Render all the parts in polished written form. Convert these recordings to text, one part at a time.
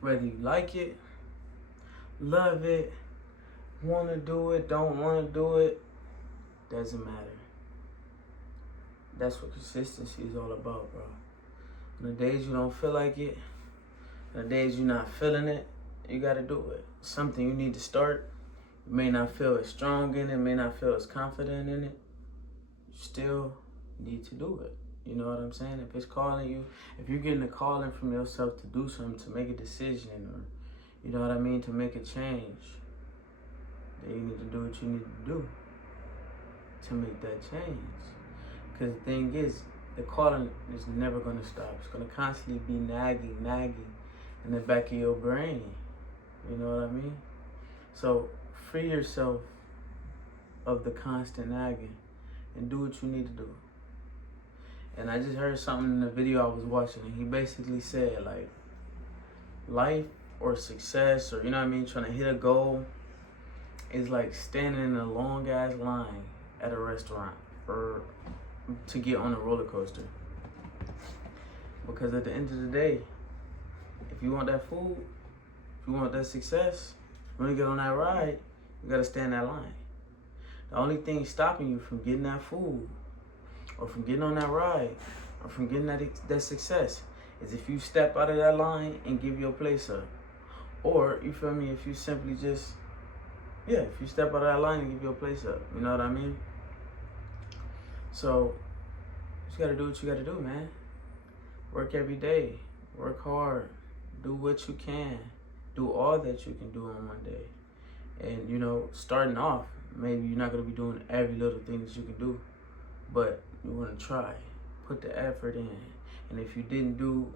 Whether you like it, love it, want to do it, don't want to do it, doesn't matter. That's what consistency is all about, bro. On the days you don't feel like it, on the days you're not feeling it, you gotta do it. Something you need to start. You may not feel as strong in it, may not feel as confident in it. You still need to do it. You know what I'm saying? If it's calling you, if you're getting a calling from yourself to do something, to make a decision, or you know what I mean, to make a change, then you need to do what you need to do to make that change. Because the thing is, the calling is never going to stop. It's going to constantly be nagging in the back of your brain. You know what I mean? So free yourself of the constant nagging and do what you need to do. And I just heard something in the video I was watching, and he basically said, like, life or success, or you know what I mean, trying to hit a goal is like standing in a long ass line at a restaurant or to get on a roller coaster. Because at the end of the day, if you want that food, if you want that success, when you get on that ride, you gotta stand that line. The only thing stopping you from getting that food, or from getting on that ride, or from getting that success, is if you step out of that line and give your place up. Or, you feel me, if you simply just, if you step out of that line and give your place up. You know what I mean? So, you just gotta do what you gotta do, man. Work every day. Work hard. Do what you can. Do all that you can do on one day. And, you know, starting off, maybe you're not gonna be doing every little thing that you can do, but you wanna try. Put the effort in. And if you didn't do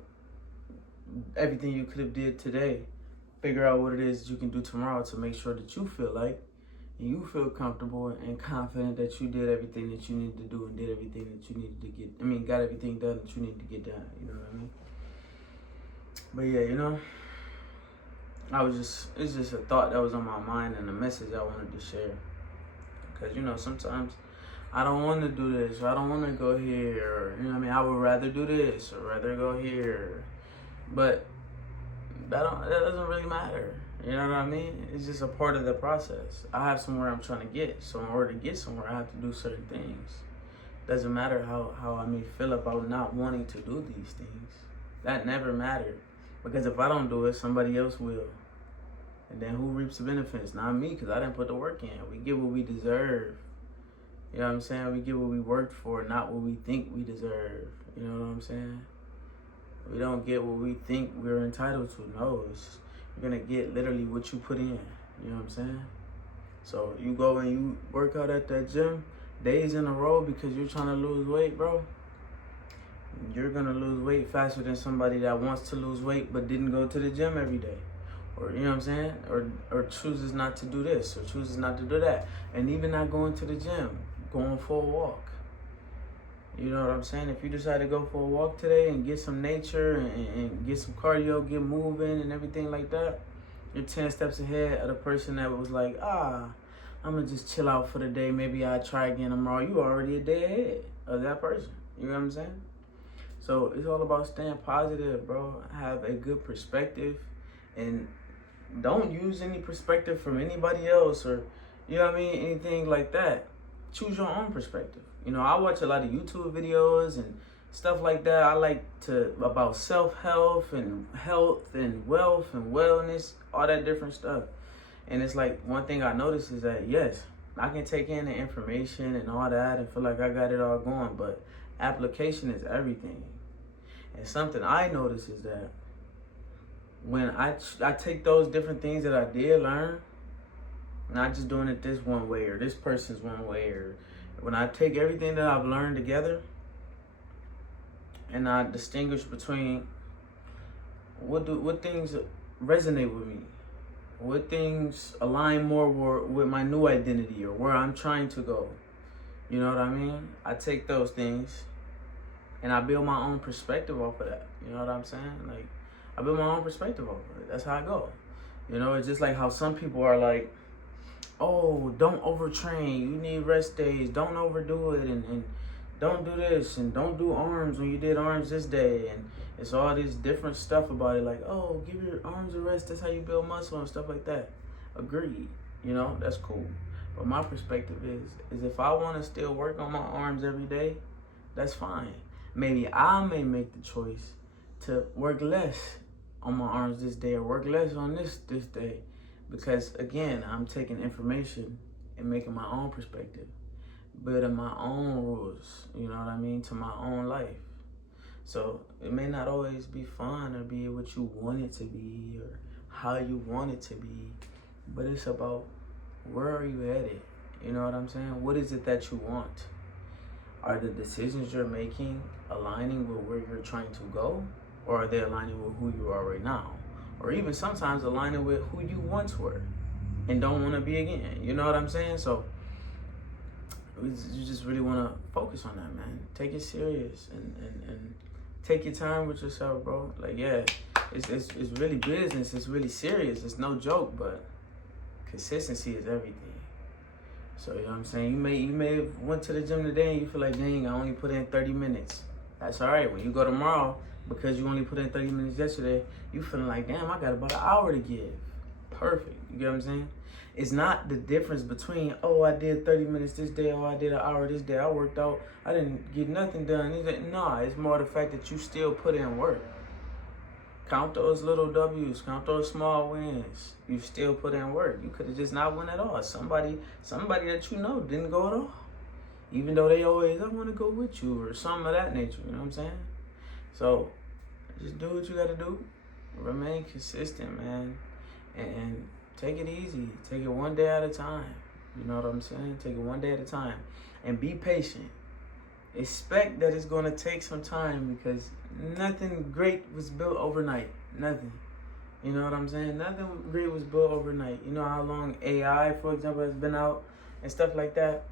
everything you could have did today, figure out what it is that you can do tomorrow to make sure that you feel like and you feel comfortable and confident that you did everything that you needed to do and did everything that you needed to get, got everything done that you need to get done, you know what I mean? But yeah, you know, it's just a thought that was on my mind and a message I wanted to share. Because, you know, sometimes I don't want to do this, or I don't want to go here, or, you know what I mean, I would rather do this, or rather go here. But that doesn't really matter. You know what I mean? It's just a part of the process. I have somewhere I'm trying to get. So in order to get somewhere, I have to do certain things. Doesn't matter how I may feel about not wanting to do these things. That never mattered. Because if I don't do it, somebody else will. And then who reaps the benefits? Not me, because I didn't put the work in. We get what we deserve. You know what I'm saying? We get what we worked for, not what we think we deserve. You know what I'm saying? We don't get what we think we're entitled to. No, you're going to get literally what you put in. You know what I'm saying? So you go and you work out at that gym days in a row because you're trying to lose weight, bro. You're going to lose weight faster than somebody that wants to lose weight but didn't go to the gym every day. Or, you know what I'm saying? Or chooses not to do this or chooses not to do that. And even not going to the gym, going for a walk. You know what I'm saying? If you decide to go for a walk today and get some nature and get some cardio, get moving and everything like that, you're 10 steps ahead of the person that was like, I'm going to just chill out for the day. Maybe I'll try again tomorrow. You already a day ahead of that person. You know what I'm saying? So it's all about staying positive, bro. Have a good perspective and don't use any perspective from anybody else or, you know what I mean, anything like that. Choose your own perspective. You know, I watch a lot of YouTube videos and stuff like that. I like about self-help and health and wealth and wellness, all that different stuff. And it's like, one thing I noticed is that, yes, I can take in the information and all that and feel like I got it all going, but application is everything. And something I notice is that when I take those different things that I did learn, not just doing it this one way or this person's one way, or when I take everything that I've learned together and I distinguish between what things resonate with me, what things align more with my new identity or where I'm trying to go. You know what I mean? I take those things and I build my own perspective off of that. You know what I'm saying? Like, I build my own perspective off of it. That's how I go. You know, it's just like how some people are like, oh, don't overtrain. You need rest days. Don't overdo it. And don't do this. And don't do arms when you did arms this day. It's all this different stuff about it, like, oh, give your arms a rest, that's how you build muscle and stuff like that. Agreed. You know, that's cool. But my perspective is if I want to still work on my arms every day, that's fine. Maybe I may make the choice to work less on my arms this day or work less on this day. Because again, I'm taking information and making my own perspective, building my own rules, you know what I mean, to my own life. So it may not always be fun or be what you want it to be or how you want it to be, but it's about where are you headed? You know what I'm saying? What is it that you want? Are the decisions you're making aligning with where you're trying to go? Or are they aligning with who you are right now? Or even sometimes aligning with who you once were and don't want to be again. You know what I'm saying? So you just really want to focus on that, man. Take it serious and take your time with yourself, bro. Like, yeah, it's really business. It's really serious. It's no joke, but consistency is everything. So, you know what I'm saying? You may have went to the gym today and you feel like, dang, I only put in 30 minutes. That's all right. When you go tomorrow, because you only put in 30 minutes yesterday, you feeling like, damn, I got about an hour to give. Perfect. You get what I'm saying? It's not the difference between, oh, I did 30 minutes this day, oh, I did an hour this day, I worked out, I didn't get nothing done. No, it's more the fact that you still put in work. Count those little W's, count those small wins. You still put in work. You could have just not won at all. Somebody that you know didn't go at all. Even though they always, I want to go with you or something of that nature, you know what I'm saying? So just do what you got to do. Remain consistent, man. And take it easy. Take it one day at a time. You know what I'm saying? Take it one day at a time. And be patient. Expect that it's going to take some time because nothing great was built overnight. Nothing. You know what I'm saying? Nothing great was built overnight. You know how long AI, for example, has been out and stuff like that?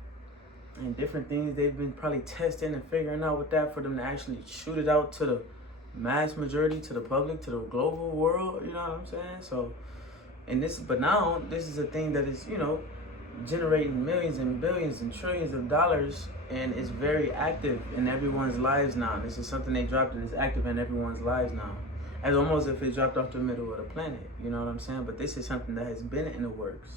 And different things they've been probably testing and figuring out with that for them to actually shoot it out to the mass majority, to the public, to the global world. You know what I'm saying? So, but now this is a thing that is, you know, generating millions and billions and trillions of dollars, and it's very active in everyone's lives now. This is something they dropped and it's active in everyone's lives now. As almost if it dropped off the middle of the planet, you know what I'm saying? But this is something that has been in the works.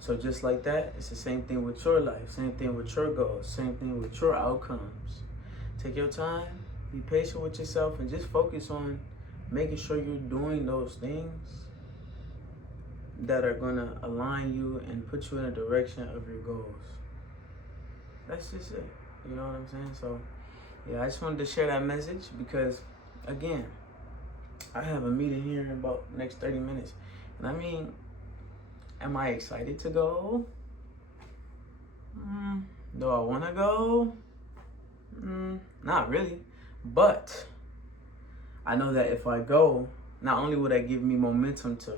So just like that, it's the same thing with your life, same thing with your goals, same thing with your outcomes. Take your time, be patient with yourself, and just focus on making sure you're doing those things that are going to align you and put you in a direction of your goals. That's just it. You know what I'm saying? So, yeah, I just wanted to share that message because, again, I have a meeting here in about the next 30 minutes. And I mean, am I excited to go? Do I want to go? Not really. But I know that if I go, not only will that give me momentum to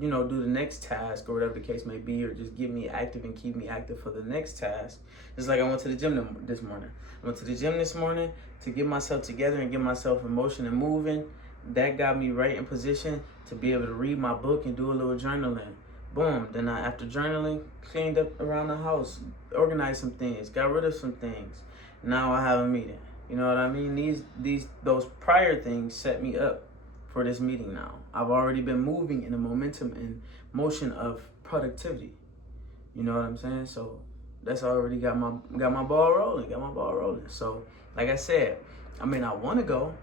do the next task or whatever the case may be, or just get me active and keep me active for the next task. Just like I went to the gym this morning. I went to the gym this morning to get myself together and get myself in motion and moving. That got me right in position to be able to read my book and do a little journaling. Boom. Then after journaling, cleaned up around the house, organized some things, got rid of some things. Now I have a meeting. You know what I mean? Those prior things set me up for this meeting now. I've already been moving in the momentum and motion of productivity. You know what I'm saying? So that's already got my ball rolling. So like I said, I may not want to go.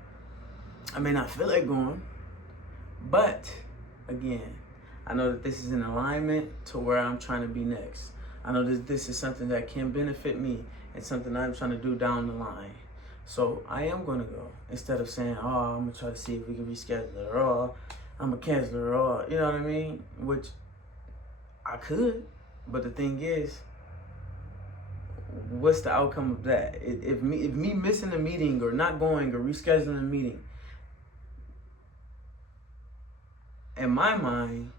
I may not feel like going. But again, I know that this is in alignment to where I'm trying to be next. I know that this is something that can benefit me and something I'm trying to do down the line. So I am going to go, instead of saying, oh, I'm going to try to see if we can reschedule it, or oh, I'm going to cancel it, or, you know what I mean? Which I could, but the thing is, what's the outcome of that? If me missing a meeting or not going or rescheduling a meeting, in my mind,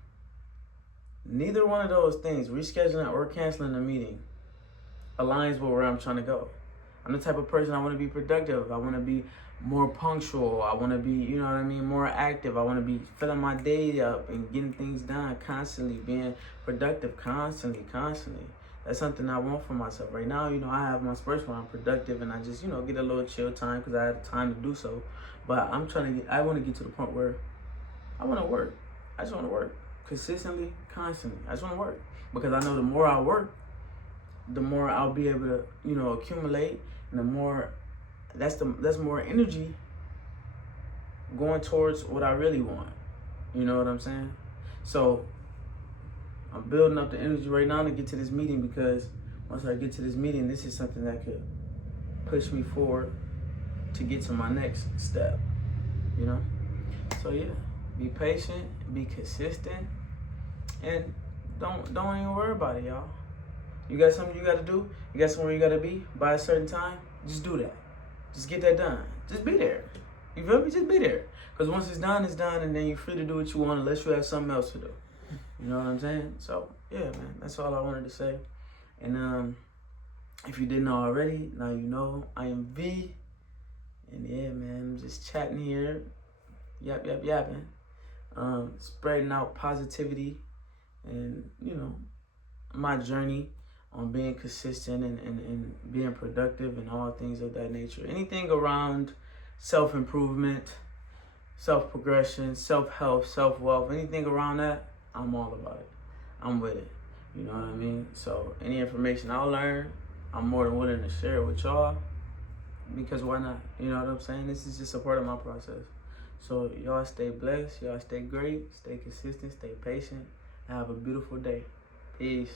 neither one of those things, rescheduling or canceling a meeting, aligns with where I'm trying to go. I'm the type of person, I want to be productive. I want to be more punctual. I want to be, you know what I mean, more active. I want to be filling my day up and getting things done constantly, being productive constantly. That's something I want for myself. Right now, I have my spurts where I'm productive and I just, get a little chill time because I have time to do so. But I want to get to the point where I want to work. I just want to work consistently, constantly. I just want to work because I know the more I work, the more I'll be able to, accumulate, and the more that's more energy going towards what I really want. You know what I'm saying? So I'm building up the energy right now to get to this meeting, because once I get to this meeting, this is something that could push me forward to get to my next step. So yeah, be patient, be consistent, and don't even worry about it, y'all. You got something you got to do, you got somewhere you got to be by a certain time, just do that. Just get that done. Just be there. You feel me? Just be there. Because once it's done, and then you're free to do what you want unless you have something else to do. You know what I'm saying? So, yeah, man, that's all I wanted to say. And if you didn't know already, now you know. I am V. And yeah, man, I'm just chatting here. Yapping. Spreading out positivity and, my journey on being consistent and being productive and all things of that nature. Anything around self-improvement, self-progression, self-health, self-wealth, anything around that, I'm all about it. I'm with it. You know what I mean? So any information I learn, I'm more than willing to share it with y'all, because why not? You know what I'm saying? This is just a part of my process. So y'all stay blessed, y'all stay great, stay consistent, stay patient, and have a beautiful day. Peace.